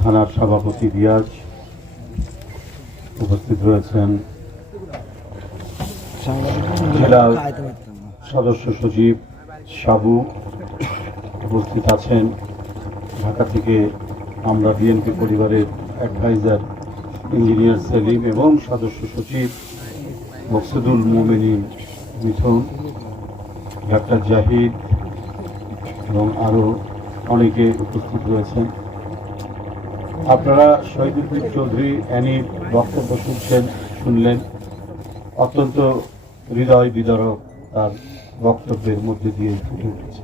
থানার সভাপতি রিয়াজ উপস্থিত রয়েছেন। জেলা সদস্য সচিব সাবু উপস্থিত আছেন। ঢাকা থেকে আমরা বিএনপি পরিবারের অ্যাডভাইজার ইঞ্জিনিয়ার সেলিম এবং সদস্য সচিব মকসুদুল মোমিনী মিথুন ডাক্তার জাহিদ এবং আরও অনেকে উপস্থিত রয়েছেন। আপনারা শহীদ শহীদুদ্দিন চৌধুরী অ্যানির বক্তব্য শুনছেন, শুনলেন। অত্যন্ত হৃদয় বিদারক তার বক্তব্যের মধ্যে দিয়ে ফুটে উঠেছে।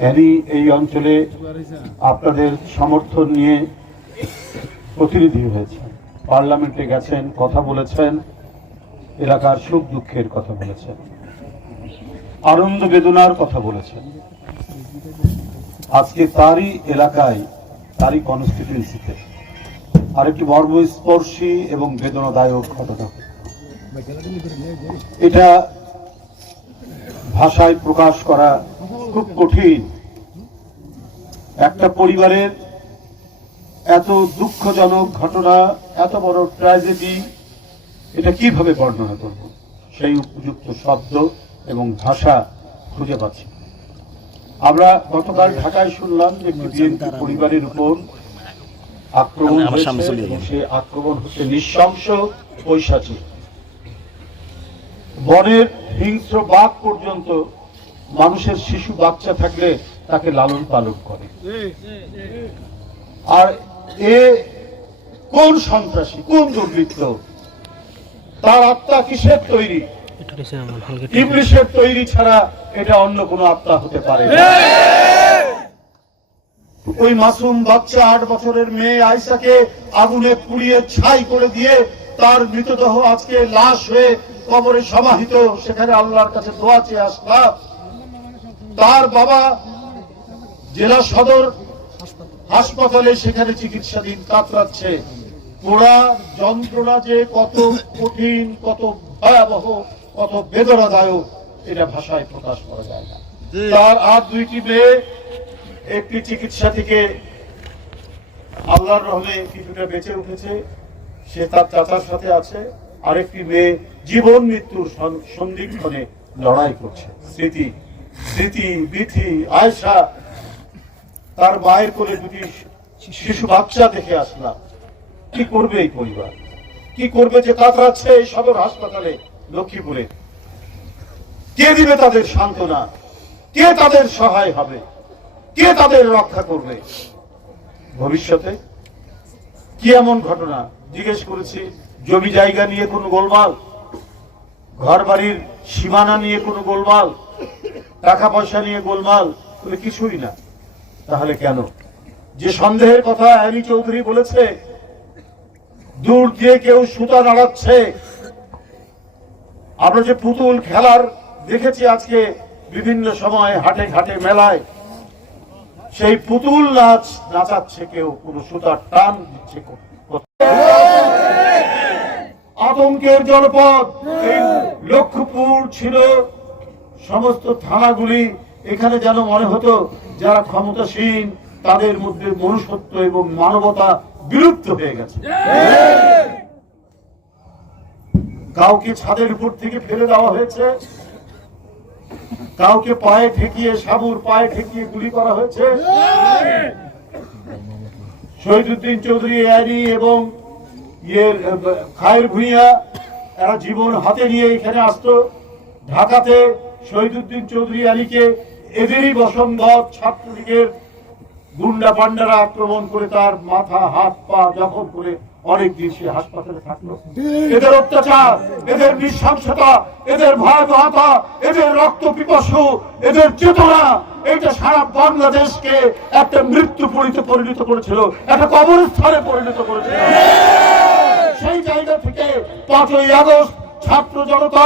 অ্যানি এই অঞ্চলে আপনাদের সমর্থন নিয়ে প্রতিনিধি হয়েছেন। পার্লামেন্টে গেছেন, কথা বলেছেন, এলাকার সুখ দুঃখের কথা বলেছেন, আনন্দ বেদনার কথা বলেছেন। আজকে তারই এলাকায় তারই কনস্টিটিউন্সিতে আরেকটি মর্মস্পর্শী এবং বেদনাদায়ক ঘটনা। এটা ভাষায় প্রকাশ করা খুব কঠিন। একটা পরিবারের এত দুঃখজনক ঘটনা, এত বড় ট্র্যাজেডি এটা কীভাবে বর্ণনা করব? সেই উপযুক্ত শব্দ এবং ভাষা খুঁজে পাচ্ছি। আমরা গতকাল ঢাকায় শুনলাম যে একটি বিএনপি পরিবারের উপর আক্রমণ হয়েছে আক্রমণ হচ্ছে নৃশংস পৈশাচী বনের হিংস্র বাঘ পর্যন্ত মানুষের শিশু বাচ্চা থাকলে তাকে লালন পালন করে। আর এ কোন সন্ত্রাসী কোন দুর্বৃত্ত? তার আত্মা কিসের তৈরি? ইংলিশের তৈরি ছাড়া এটা অন্য কোনো আত্মা হতে পারে ওই মাসুম বাচ্চা আট বছরের মেয়ে আয়সাকে আগুনে পুড়িয়ে ছাই করে দিয়ে তার মৃতদেহ আজকে লাশ হয়ে কবরে সমাহিত। সেখানে আল্লাহর কাছে দোয়া চেয়ে আসলাম। তার বাবা জেলা সদর হাসপাতালে সেখানে চিকিৎসাধীন কাতরাচ্ছে। পোড়া যন্ত্রণা যে কত কঠিন, কত ভয়াবহ, কত বেদনাদায়ক। এটা ভাষায় প্রকাশ করা যায় না। তার আর দুইটি মেয়ে একটি চিকিৎসা থেকে আল্লাহর রহমে কিছুটা বেঁচে উঠেছে সে তার চাচার সাথে আছে আরেকটি মেয়ে জীবন মৃত্যুর সন- সন্ধিক্ষণে লড়াই করছে। স্মৃতি স্মৃতি বিথি আয়সা তার মায়ের কোলে দুটি শিশু বাচ্চা দেখে আসলাম। কি করবে এই পরিবার? কি করবে যে কাতরাচ্ছে এই সদর হাসপাতালে লক্ষ্মীপুরে? কে দিবে তাদের সান্ত্বনা? কে তাদের সহায় হবে? কে তাদের রক্ষা করবে? ভবিষ্যতে কি এমন ঘটনা? জিজ্ঞেস করেছি, জমি জায়গা নিয়ে কোনো গোলমাল? ঘর বাড়ির সীমানা নিয়ে কোনো গোলমাল? টাকা পয়সা নিয়ে গোলমাল? কিছুই না। তাহলে কেন? যে সন্দেহের কথা অ্যানি চৌধুরী বলেছে, দূর দিয়ে কেউ সুতা নাড়াচ্ছে। আমরা যে পুতুল খেলার দেখেছি আজকে বিভিন্ন সময় হাটে ঘাটে মেলায় সেই পুতুল নাচ নাচাচ্ছে কেউ, কোনো সুতার টান দিচ্ছে আতঙ্কের জনপদ, এই লক্ষ্মীপুর ছিল, সমস্ত থানাগুলি এখানে যেন মনে হতো যারা ক্ষমতাসীন, তাদের মধ্যে মনুষ্যত্ব এবং মানবতা বিলুপ্ত হয়ে গেছে। কাউকে ছাদের উপর থেকে ফেলে দেওয়া হয়েছে কাউকে পায়ে ঠেকিয়ে, সাবুর পায়ে ঠেকিয়ে গুলি করা হয়েছে? শহীদুদ্দিন চৌধুরী এরি এবং ইয়ের খায়ের ভুইয়া, এরা জীবন হাতে নিয়ে এখানে আসতো। ঢাকাতে শহীদুদ্দিন চৌধুরী আলীকে এদেরই বসম্ভব ছাত্রলীগের গুন্ডা পান্ডারা আক্রমণ করে তার মাথা, হাত, পা জখম করে অনেক দিন সে হাসপাতালে থাকল। এদের অত্যাচার, এদের নৃশংসতা, এদের ভয়াবহতা, এদের রক্ত পিপাসু, এদের চেতনা, এটা সারা বাংলাদেশকে একটা মৃত্যু পরিতে পরিণত করেছিল, একটা কবরস্থানে পরিণত করেছিল। সেই জায়গা থেকে পাঁচই আগস্ট ছাত্র জনতা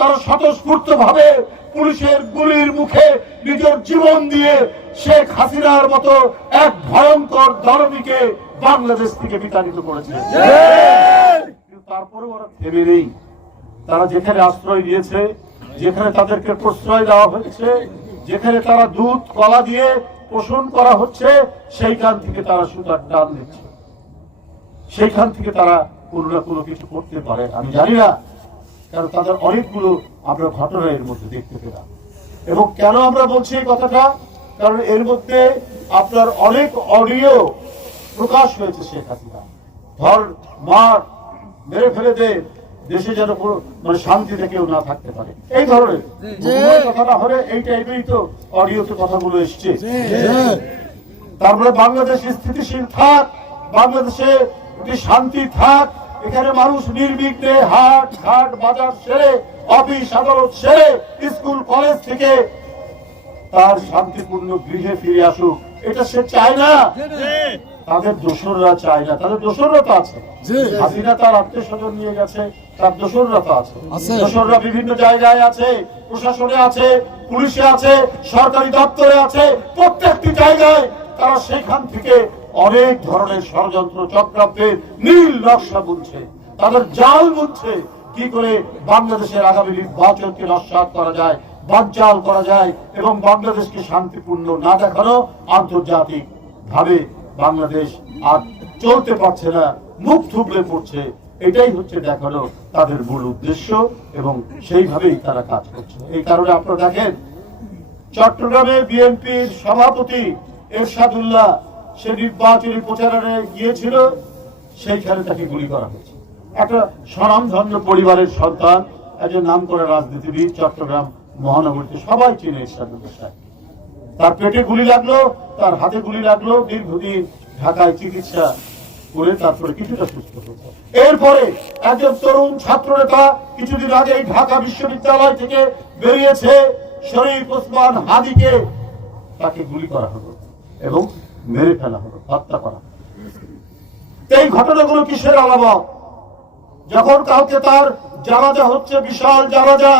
তারা স্বতঃস্ফূর্ত ভাবে পুলিশের গুলির মুখে নিজের জীবন দিয়ে শেখ হাসিনার মতো এক ভয়ঙ্কর ধরনীকে বাংলাদেশ থেকে বিতাড়িত করেছে। তারপরে ওরা থেমে নেই। তারা যেখানে আশ্রয় দিয়েছে যেখানে তাদেরকে প্রশ্রয় দেওয়া হয়েছে, যেখানে তারা দুধ, কলা দিয়ে পোষণ করা হচ্ছে, সেইখান থেকে তারা সুতার টান দিচ্ছে সেইখান থেকে তারা কোনো না কোনো কিছু করতে পারে। আমি জানি না কারণ তাদের অনেকগুলো আমরা ঘটনা এর মধ্যে দেখতে পেলাম। এবং কেন আমরা বলছি এই কথাটা? কারণ এর মধ্যে আপনার অনেক অডিও প্রকাশ হয়েছে শেখ হাসিনা। ধর মার মেরে ফেলে দে দেশে যেন কোনো মানে শান্তিতে কেউ না থাকতে পারে। এই ধরনের মুখের কথা না হলে এই টাইপেরই তো অডিওতে কথাগুলো এসছে। তারপরে বাংলাদেশ স্থিতিশীল থাক বাংলাদেশে শান্তি থাক এখানে মানুষ নির্বিঘ্নে হাট ঘাট বাজার সেরে অফিস আদালত সেরে স্কুল কলেজ থেকে তার শান্তিপূর্ণ গৃহে ফিরে আসুক। এটা সে চায় না। তাদের দোসররা চায় না। তাদের দোসররা তো আছে। হাসিনা তার আত্মীয় স্বজন নিয়ে গেছে। তার দোসররা তো আছে। আছে। দোসররা বিভিন্ন জায়গায় আছে প্রশাসনে আছে পুলিশে আছে সরকারি দপ্তরে আছে। প্রত্যেকটি জায়গায় তারা সেখান থেকে অনেক ধরনের ষড়যন্ত্র চক্রান্তের নীল নকশা বুনছে। তাদের জাল বুনছে। কি করে বাংলাদেশের আগামী নির্বাচনকে নস্বাত করা যায়, বানচাল করা যায় এবং বাংলাদেশকে শান্তিপূর্ণ না দেখানো আন্তর্জাতিক ভাবে বাংলাদেশ আর চলতে পারছে না, মুখ থুবড়ে পড়ছে। এটাই হচ্ছে দেখানো তাদের মূল উদ্দেশ্য এবং সেইভাবেই তারা কাজ করছে। এই কারণে আপনারা দেখেন, চট্টগ্রামে বিএনপির সভাপতি এরশাদুল্লাহ সে নির্বাচনী প্রচারণে গিয়েছিল, সেইখানে তাকে গুলি করা হয়েছে। একটা স্বনামধন্য পরিবারের সন্তান, একজন নাম করা রাজনীতিবিদ, চট্টগ্রাম মহানগরীতে সবাই চিনে এরশাদুল্লাহ সাহেব। তার পেটে গুলি লাগল, তার হাতে গুলি লাগল, দীর্ঘদিন ঢাকায় চিকিৎসা করে তারপরে কিছুটা সুস্থ হয়েছে এরপরে একজন তরুণ ছাত্র নেতা কিছুদিন আগে ঢাকা বিশ্ববিদ্যালয় থেকে বেরিয়েছে, শরীফ ওসমান হাদিকে তাকে গুলি করা হলো। এবং মেরে ফেলা হলো, হত্যা করা এই ঘটনাগুলো কিসের আলামত? যখন কাউকে তার জানাজা হচ্ছে বিশাল জানাজা,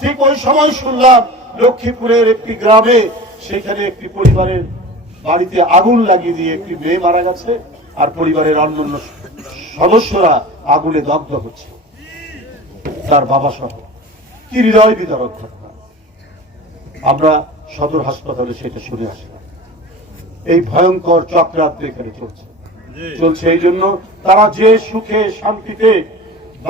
ঠিক ওই সময় শুনলাম লক্ষ্মীপুরের একটি গ্রামে, সেখানে একটি পরিবারের বাড়িতে আগুন লাগিয়ে দিয়ে একটি মেয়ে মারা গেছে আর পরিবারের অন্যান্য সদস্যরা আগুনে দগ্ধ হচ্ছে। তার বাবা সহ। কি হৃদয় বিতরক ঘটনা? আমরা সদর হাসপাতালে সেটা শুনে আসলাম এই ভয়ঙ্কর চক্রান্ত এখানে চলছে। চলছে এই জন্য তারা যে সুখে শান্তিতে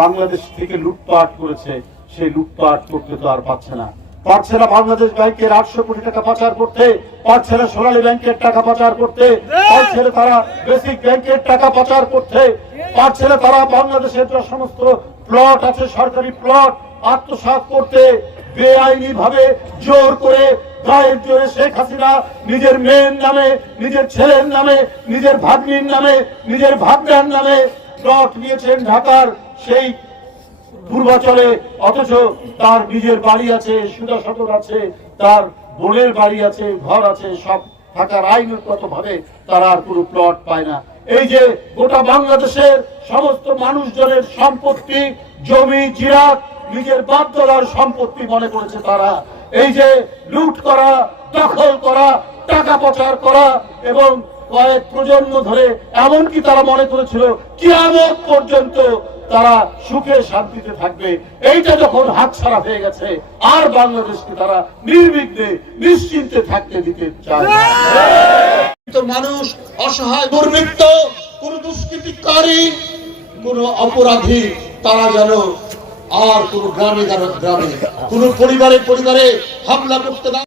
বাংলাদেশ থেকে লুটপাট করেছে সেই লুটপাট করতে তো আর পাচ্ছে না। পারছে না বাংলাদেশ ব্যাংকের আটশো কোটি টাকা পাচার করতে পারছে না সোনালী ব্যাংকের টাকা পাচার করতে পারছে না তারা বেসিক ব্যাংকের টাকা পাচার করতে পারছে না তারা বাংলাদেশের যে সমস্ত প্লট আছে সরকারি প্লট আত্মসাৎ করতে বেআইনি ভাবে জোর করে গায়ের জোরে শেখ হাসিনা নিজের মেয়ের নামে, নিজের ছেলের নামে, নিজের ভাগ্নির নামে, নিজের ভাগ্নার নামে প্লট নিয়েছেন ঢাকার সেই পূর্বাচলে। অথচ তার নিজের বাড়ি আছে সুদা সদর আছে, তার বোনের বাড়ি আছে, ঘর আছে, সব থাকার আইনগত ভাবে তারা আর কোনো প্লট পায় না। এই যে গোটা বাংলাদেশের সমস্ত মানুষজনের সম্পত্তি, জমি, জিরাত নিজের বাপদাদার সম্পত্তি মনে করেছে তারা। এই যে লুট করা, দখল করা, টাকা পাচার করা এবং কয়েক প্রজন্ম ধরে এমনকি তারা মনে করেছিল, কিয়ামত পর্যন্ত তারা সুখে শান্তিতে থাকবে। এইটা যখন হাতছাড়া হয়ে গেছে, আর বাংলাদেশকে তারা নির্বিঘ্নে, নিশ্চিন্তে থাকতে দিতে চায় মানুষ অসহায়, দুর্বৃত্ত, কোন দুষ্কৃতিকারী, কোন অপরাধী, তারা যেন আর কোন গ্রামে গ্রামে কোন পরিবারে পরিবারে হামলা করতে না